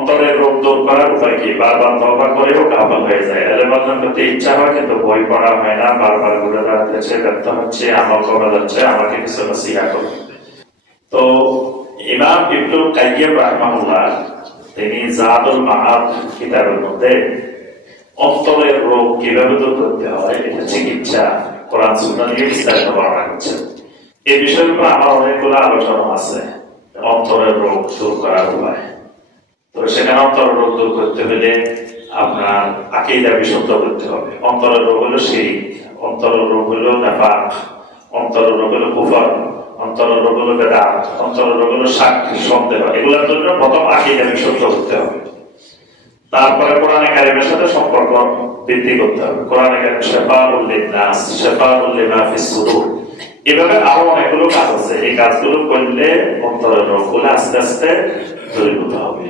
অন্তরের রোগ দূর করার উপায় কি? বারবার তওবা করেও কাবা হয়ে যায়, এলেম অর্জন করতে ইচ্ছা হয় কিন্তু বই পড়া হয় না, বারবার ঘুরে দাঁড়াতেছে, ব্যর্থ হচ্ছে, আমল কমে যাচ্ছে, আমাকে কিছু নসিহত করুন। তো ইমাম ইবনুল কাইয়্যিম রাহিমাহুল্লাহ তিনি জাদুল মাআদ কিতাবের মধ্যে অন্তরের রোগ কিভাবে দূর করতে হয় এটা চিকিৎসা কোরআন সুন্নাহ দিয়ে বিস্তারিত বর্ণনা করছেন। এই বিষয়ের উপর আমার অনেকগুলো আলোচনা আছে, অন্তরের রোগ দূর করার উপায়। তো সেখানে অন্তরের রোগ দূর করতে হলে আপনার আকীদা বিশুদ্ধ করতে হবে। অন্তরের রোগ হলো শিরক, অন্তরের রোগ হলো নিফাক, অন্তরের রোগ হলো কুফর, অন্তরের রোগ হলো বিদআত, অন্তরের রোগ হলো শাক সন্দেহ। এগুলোর জন্য প্রথম আকীদা বিশুদ্ধ করতে হবে। তারপরে কোরআনে কারিমের সাথে সম্পর্ক বৃদ্ধি করতে হবে। কোরআনে কারিম শিফাউল লিন-নাস, শিফাউল লিমা ফিস সুদূর, এভাবে আরো অনেকগুলো কাজ আছে। এই কাজগুলো করলে অন্তরের রোগগুলো আস্তে আস্তে দূরীভূত হবে।